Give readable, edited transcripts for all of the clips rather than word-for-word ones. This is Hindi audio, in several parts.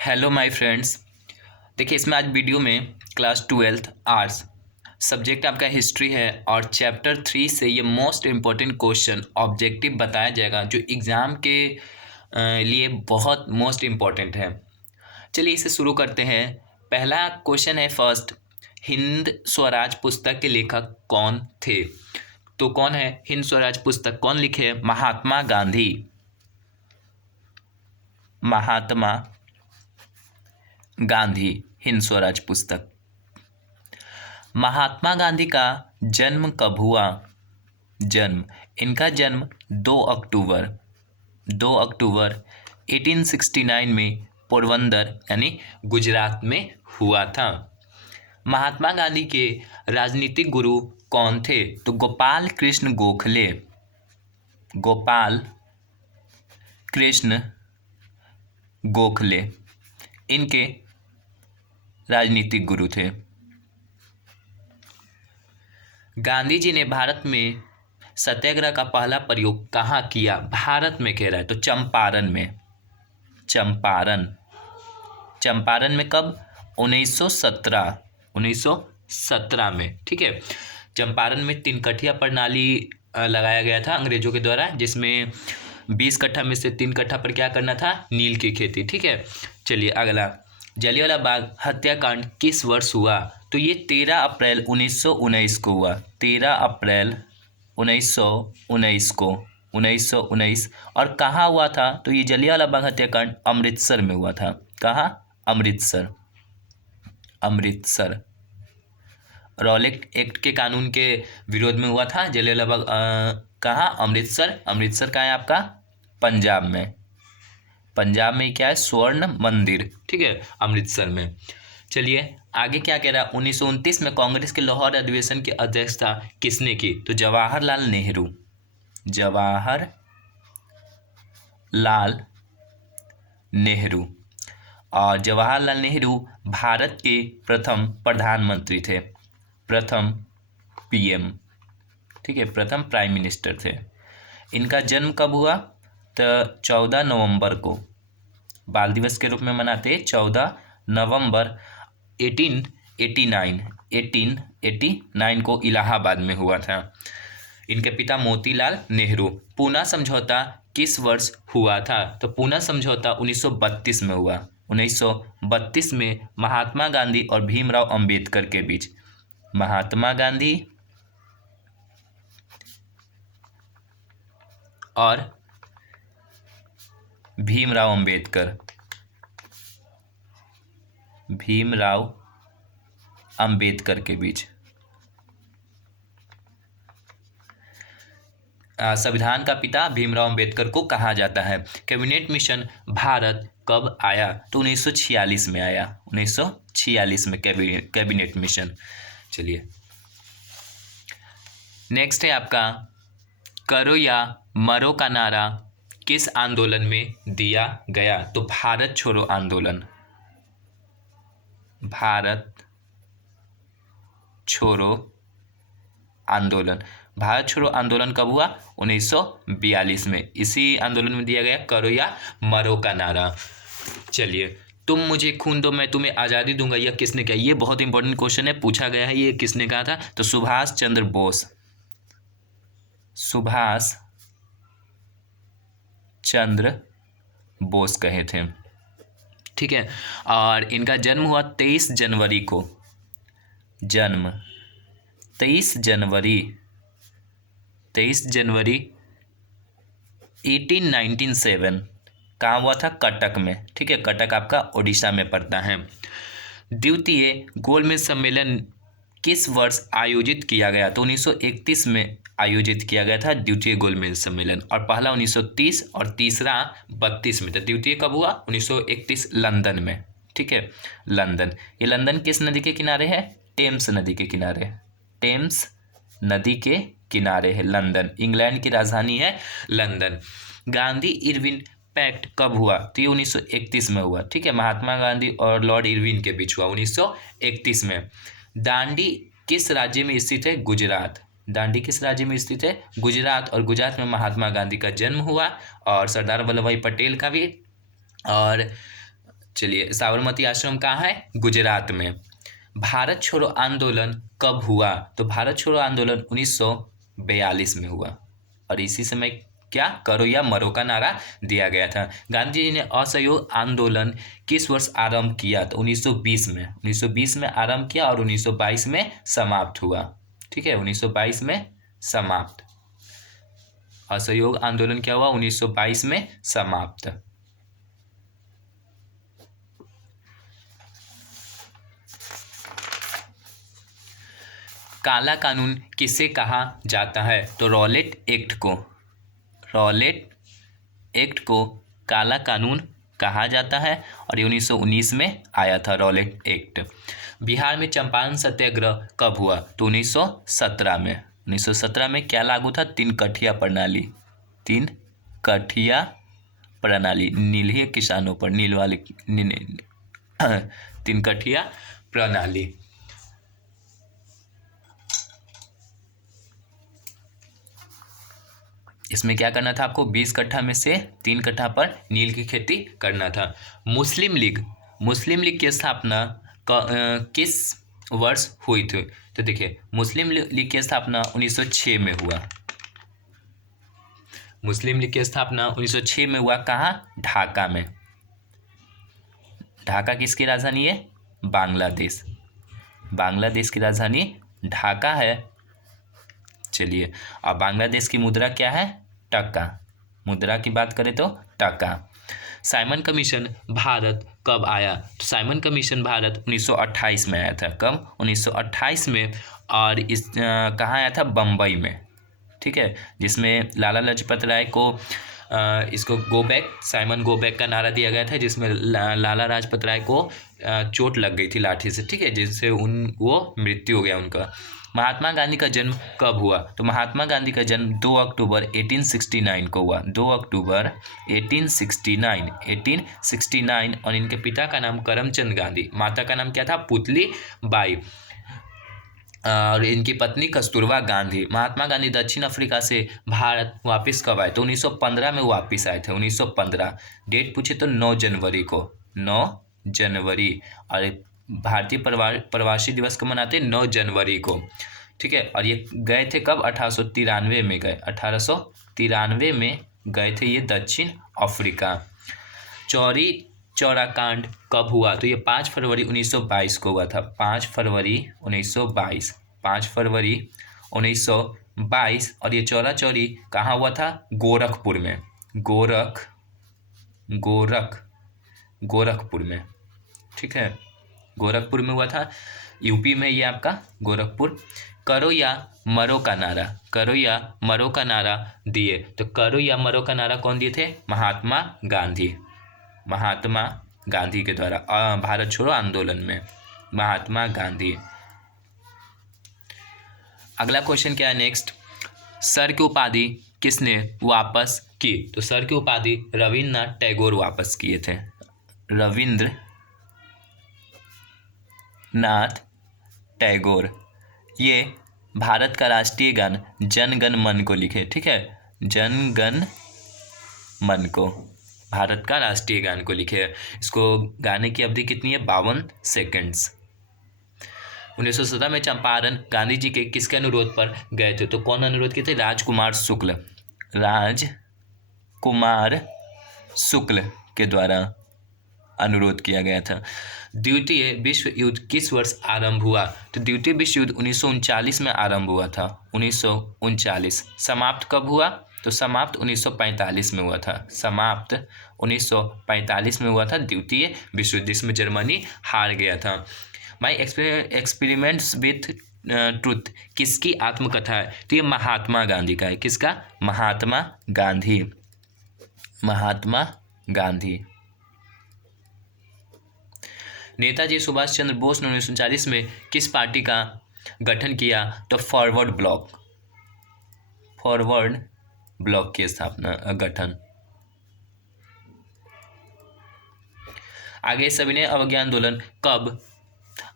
Hello my friends. देखिए इसमें आज वीडियो में क्लास 12th आर्ट्स सब्जेक्ट आपका हिस्ट्री है और चैप्टर 3 से ये मोस्ट इम्पोर्टेंट क्वेश्चन ऑब्जेक्टिव बताया जाएगा जो एग्ज़ाम के लिए बहुत मोस्ट इम्पोर्टेंट है। चलिए इसे शुरू करते हैं। पहला क्वेश्चन है फर्स्ट, हिंद स्वराज पुस्तक के लेखक कौन थे? तो कौन है हिंद स्वराज पुस्तक कौन लिखे? महात्मा गांधी। महात्मा गांधी हिंद स्वराज पुस्तक। महात्मा गांधी का जन्म कब हुआ? इनका जन्म 2 अक्टूबर 1869 में पोरबंदर यानी गुजरात में हुआ था। महात्मा गांधी के राजनीतिक गुरु कौन थे? तो गोपाल कृष्ण गोखले। गोपाल कृष्ण गोखले इनके राजनीतिक गुरु थे। गांधी जी ने भारत में सत्याग्रह का पहला प्रयोग कहाँ किया? भारत में कह रहा है तो चंपारण में। चंपारण में कब? 1917 में। ठीक है, चंपारण में 3 कठिया प्रणाली लगाया गया था अंग्रेजों के द्वारा, जिसमें 20 कट्ठा में से 3 कट्ठा पर क्या करना था? नील की खेती। ठीक है, चलिए अगला, जलियांवाला बाग हत्याकांड किस वर्ष हुआ? तो ये 13 अप्रैल 1919 को हुआ। 13 अप्रैल 1919 को 1919। और कहाँ हुआ था? तो ये जलियांवाला बाग हत्याकांड अमृतसर में हुआ था। कहाँ? अमृतसर। रॉलेट एक्ट के कानून के विरोध में हुआ था जलियांवाला बाग। कहाँ? अमृतसर कहाँ है आपका? पंजाब में क्या है? स्वर्ण मंदिर। ठीक है, अमृतसर में। चलिए आगे क्या कह रहा है? 1929 में कांग्रेस के लाहौर अधिवेशन की अध्यक्षता किसने की? तो जवाहरलाल नेहरू। और जवाहरलाल नेहरू भारत के प्रथम प्रधानमंत्री थे, प्रथम पीएम। ठीक है, प्रथम प्राइम मिनिस्टर थे। इनका जन्म कब हुआ? तो 14 नवंबर को, बाल दिवस के रूप में मनाते हैं। 14 नवंबर 1889 को इलाहाबाद में हुआ था। इनके पिता मोतीलाल नेहरू। पूना समझौता किस वर्ष हुआ था? तो पूना समझौता 1932 में हुआ। 1932 में महात्मा गांधी और भीमराव अंबेडकर के बीच। महात्मा गांधी और भीमराव अंबेडकर के बीच। संविधान का पिता भीमराव अंबेडकर को कहा जाता है। कैबिनेट मिशन भारत कब आया? तो 1946 में आया। 1946 में कैबिनेट मिशन। चलिए नेक्स्ट है आपका, करो या मरो का नारा किस आंदोलन में दिया गया? तो भारत छोड़ो आंदोलन। भारत छोड़ो आंदोलन कब हुआ? 1942 में। इसी आंदोलन में दिया गया करो या मरो का नारा। चलिए, तुम मुझे खून दो मैं तुम्हें आज़ादी दूंगा, यह किसने कहा? ये बहुत इंपॉर्टेंट क्वेश्चन है, पूछा गया है। ये किसने कहा था? तो सुभाष चंद्र बोस कहे थे। ठीक है, और इनका जन्म हुआ 23 जनवरी को। 23 जनवरी 1897। कहाँ हुआ था? कटक में। ठीक है, कटक आपका उड़ीसा में पड़ता है। द्वितीय गोलमेज सम्मेलन किस वर्ष आयोजित किया गया? तो 1931 में आयोजित किया गया था द्वितीय गोलमेज सम्मेलन, और पहला 1930 और तीसरा 32 में था। द्वितीय कब हुआ? 1931 लंदन में। ठीक है, लंदन। ये लंदन किस नदी के किनारे है? टेम्स नदी के किनारे है लंदन। इंग्लैंड की राजधानी है लंदन। गांधी इरविन पैक्ट कब हुआ? तो ये 1931 में हुआ। ठीक है, महात्मा गांधी और लॉर्ड इरविन के बीच हुआ 1931 में। दांडी किस राज्य में स्थित है? गुजरात। गुजरात। और गुजरात में महात्मा गांधी का जन्म हुआ और सरदार वल्लभ भाई पटेल का भी। और चलिए, साबरमती आश्रम कहाँ है? गुजरात में। भारत छोड़ो आंदोलन कब हुआ? तो भारत छोड़ो आंदोलन 1942 में हुआ, और इसी समय क्या, करो या मरो का नारा दिया गया था। गांधी जी ने असहयोग आंदोलन किस वर्ष आरंभ किया? तो 1920 में। 1920 में आरंभ किया और 1922 में समाप्त हुआ। ठीक है, 1922 में समाप्त। असहयोग आंदोलन क्या हुआ? 1922 में समाप्त। काला कानून किसे कहा जाता है? तो रॉलेट एक्ट को, रॉलेट एक्ट को काला कानून कहा जाता है, और ये 1919 में आया था रॉलेट एक्ट। बिहार में चंपारण सत्याग्रह कब हुआ? तो 1917 में। 1917 में क्या लागू था? तीन कठिया प्रणाली, तीन कठिया प्रणाली, नील किसानों पर, नील वाले तीन कठिया प्रणाली। इसमें क्या करना था आपको? 20 कट्ठा में से 3 कट्ठा पर नील की खेती करना था। मुस्लिम लीग, मुस्लिम लीग की स्थापना किस वर्ष हुई थी? तो देखिए, मुस्लिम लीग की स्थापना 1906 में हुआ। मुस्लिम लीग की स्थापना 1906 में हुआ। कहाँ? ढाका में। ढाका किसकी राजधानी है? बांग्लादेश। बांग्लादेश की राजधानी ढाका है। चलिए, अब बांग्लादेश की मुद्रा क्या है? टका। मुद्रा की बात करें तो टका। साइमन कमीशन भारत कब आया? तो साइमन कमीशन भारत 1928 में आया था। कब? 1928 में। और इस कहाँ आया था? बम्बई में। ठीक है, जिसमें लाला लाजपत राय को इसको go back, Simon go back का नारा दिया गया था, जिसमें लाला लाजपत राय को चोट लग गई थी लाठी से। ठीक है, जिससे वो मृत्यु हो गया उनका। महात्मा गांधी का जन्म कब हुआ? तो महात्मा गांधी का जन्म 2 अक्टूबर 1869 को हुआ। 2 अक्टूबर 1869। और इनके पिता का नाम करमचंद गांधी, माता का नाम क्या था? पुतली बाई, और इनकी पत्नी कस्तूरबा गांधी। महात्मा गांधी दक्षिण अफ्रीका से भारत वापस कब आए? तो 1915 में वापस आए थे। 1915। डेट पूछे तो 9 जनवरी को, 9 जनवरी। और भारतीय प्रवासी दिवस को मनाते हैं 9 जनवरी को। ठीक है, और ये गए थे कब? 1893 में गए। 1893 में गए थे ये दक्षिण अफ्रीका। चौरी चौरा कांड कब हुआ? तो ये 5 फरवरी 1922 को हुआ था। 5 फरवरी 1922। 5 फरवरी 1922। और ये चौरा चौरी कहाँ हुआ था? गोरखपुर में। गोरखपुर में। ठीक है, गोरखपुर में हुआ था, यूपी में ये आपका गोरखपुर। करो या मरो का नारा, करो या मरो का नारा दिए। तो करो या मरो का नारा कौन दिए थे? महात्मा गांधी। महात्मा गांधी के द्वारा भारत छोड़ो आंदोलन में, महात्मा गांधी। अगला क्वेश्चन क्या है नेक्स्ट? सर की उपाधि किसने वापस की? तो सर की उपाधि रविन्द्रनाथ टैगोर वापस किए थे। रविन्द्रनाथ टैगोर। ये भारत का राष्ट्रीय गान जन गण मन को लिखे। ठीक है, जन गण मन को, भारत का राष्ट्रीय गान को लिखे। इसको गाने की अवधि कितनी है? 52 सेकेंड्स। 1917 में चंपारण गांधी जी के किसके अनुरोध पर गए थे? तो कौन अनुरोध किए थे? राजकुमार शुक्ल। राजकुमार शुक्ल के द्वारा अनुरोध किया गया था। द्वितीय विश्व युद्ध किस वर्ष आरंभ हुआ? तो द्वितीय विश्व युद्ध 1939 में आरंभ हुआ था। 1939। समाप्त कब हुआ? तो समाप्त 1945 में हुआ था। समाप्त 1945 में हुआ था द्वितीय विश्व युद्ध, जिसमें जर्मनी हार गया था। माई एक्सपेरिमेंट्स विथ ट्रुथ किसकी आत्मकथा है? तो ये महात्मा गांधी का है। किसका? महात्मा गांधी। महात्मा गांधी। नेताजी सुभाष चंद्र बोस ने 1939 में किस पार्टी का गठन किया? तो फॉरवर्ड ब्लॉक की स्थापना, गठन। आगे सविनय अवज्ञा आंदोलन कब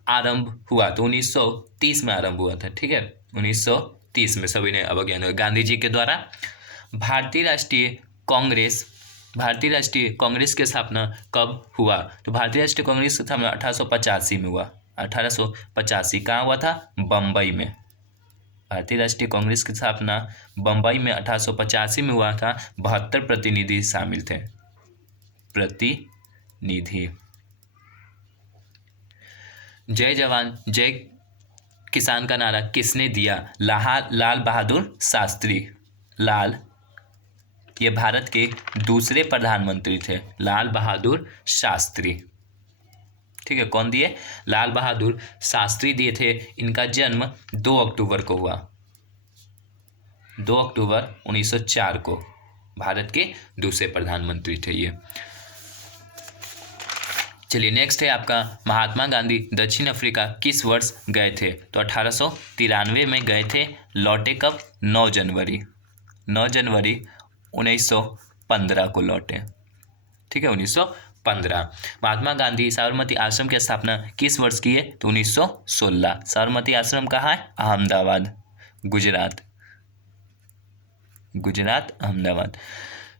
आरंभ हुआ? तो 1930 में आरंभ हुआ था। ठीक है, 1930 में सविनय अवज्ञा आंदोलन गांधी जी के द्वारा। भारतीय राष्ट्रीय कांग्रेस भारतीय राष्ट्रीय कांग्रेस की स्थापना कब हुआ? तो भारतीय राष्ट्रीय कांग्रेस की स्थापना 1885 में हुआ। 1885 कहाँ हुआ था? बम्बई में। भारतीय राष्ट्रीय कांग्रेस की स्थापना बम्बई में 1885 में हुआ था। 72 प्रतिनिधि शामिल थे। प्रतिनिधि। जय जवान जय किसान का नारा किसने दिया? लाल बहादुर शास्त्री। ये भारत के दूसरे प्रधानमंत्री थे, लाल बहादुर शास्त्री। ठीक है, कौन दिए? लाल बहादुर शास्त्री दिए थे। इनका जन्म 2 अक्टूबर को हुआ, 2 अक्टूबर 1904 को। भारत के दूसरे प्रधानमंत्री थे ये। चलिए नेक्स्ट है आपका, महात्मा गांधी दक्षिण अफ्रीका किस वर्ष गए थे? तो 1893 में गए थे। लौटे कब? 9 जनवरी 1915 को लौटे। ठीक है, 1915। महात्मा गांधी साबरमती आश्रम की स्थापना किस वर्ष की है? तो 1916। साबरमती आश्रम कहाँ है? अहमदाबाद, गुजरात, अहमदाबाद।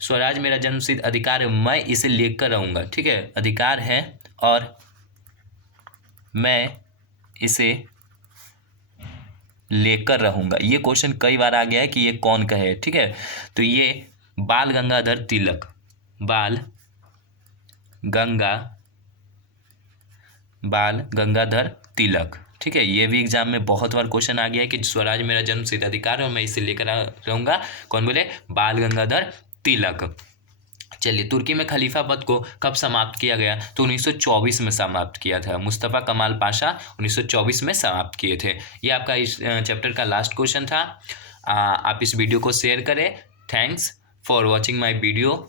स्वराज मेरा जन्मसिद्ध अधिकार है, मैं इसे लेकर रहूंगा। ठीक है, अधिकार है और मैं इसे लेकर रहूंगा। ये क्वेश्चन कई बार आ गया है कि ये कौन कहे। ठीक है, तो ये बाल गंगाधर तिलक। ठीक है, ये भी एग्जाम में बहुत बार क्वेश्चन आ गया है कि स्वराज मेरा जन्मसिद्ध अधिकार है और मैं इसे लेकर रहूंगा। कौन बोले? बाल गंगाधर तिलक। चलिए, तुर्की में खलीफा पद को कब समाप्त किया गया? तो 1924 में समाप्त किया था। मुस्तफ़ा कमाल पाशा 1924 में समाप्त किए थे। ये आपका इस चैप्टर का लास्ट क्वेश्चन था। आप इस वीडियो को शेयर करें। Thanks for watching my video.